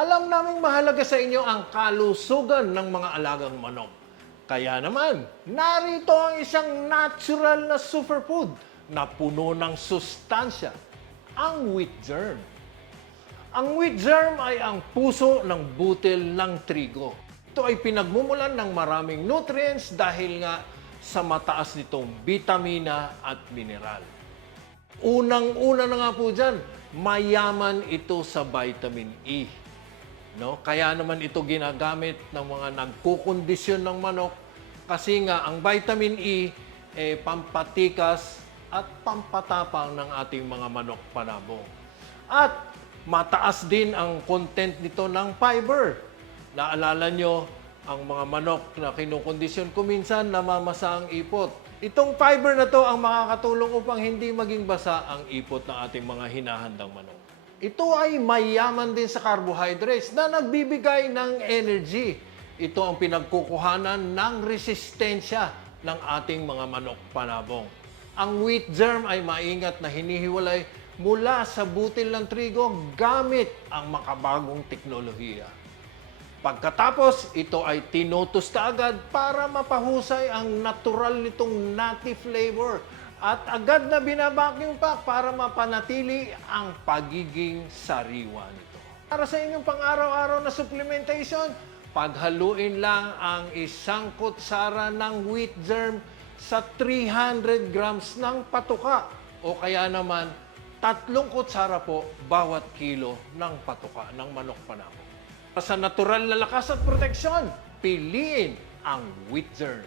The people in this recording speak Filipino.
Alam naming mahalaga sa inyo ang kalusugan ng mga alagang manok. Kaya naman, narito ang isang natural na superfood na puno ng sustansya, ang wheat germ. Ang wheat germ ay ang puso ng butil ng trigo. Ito ay pinagmumulan ng maraming nutrients dahil nga sa mataas nitong vitamina at mineral. Unang-una na nga po dyan, mayaman ito sa vitamin E. No? Kaya naman ito ginagamit ng mga nagkukondisyon ng manok kasi nga ang vitamin E pampatikas at pampatapang ng ating mga manok panabong. At mataas din ang content nito ng fiber. Naalala nyo, ang mga manok na kinukondisyon ko minsan namamasa ang ipot. Itong fiber na to ang makakatulong upang hindi maging basa ang ipot ng ating mga hinahandang manok. Ito ay mayaman din sa carbohydrates na nagbibigay ng energy. Ito ang pinagkukuhanan ng resistensya ng ating mga manok panabong. Ang wheat germ ay maingat na hinihiwalay mula sa butil ng trigo gamit ang makabagong teknolohiya. Pagkatapos, ito ay tinutos kaagad para mapahusay ang natural nitong nutty flavor at agad na binabacuum pack para mapanatili ang pagiging sariwa nito. Para sa inyong pang-araw-araw na supplementation, paghaluin lang ang 1 kutsara ng wheat germ sa 300 grams ng patuka o kaya naman 3 kutsara po bawat kilo ng patuka ng manok panabong. Sa natural na lakas at proteksyon, piliin ang wheat germ.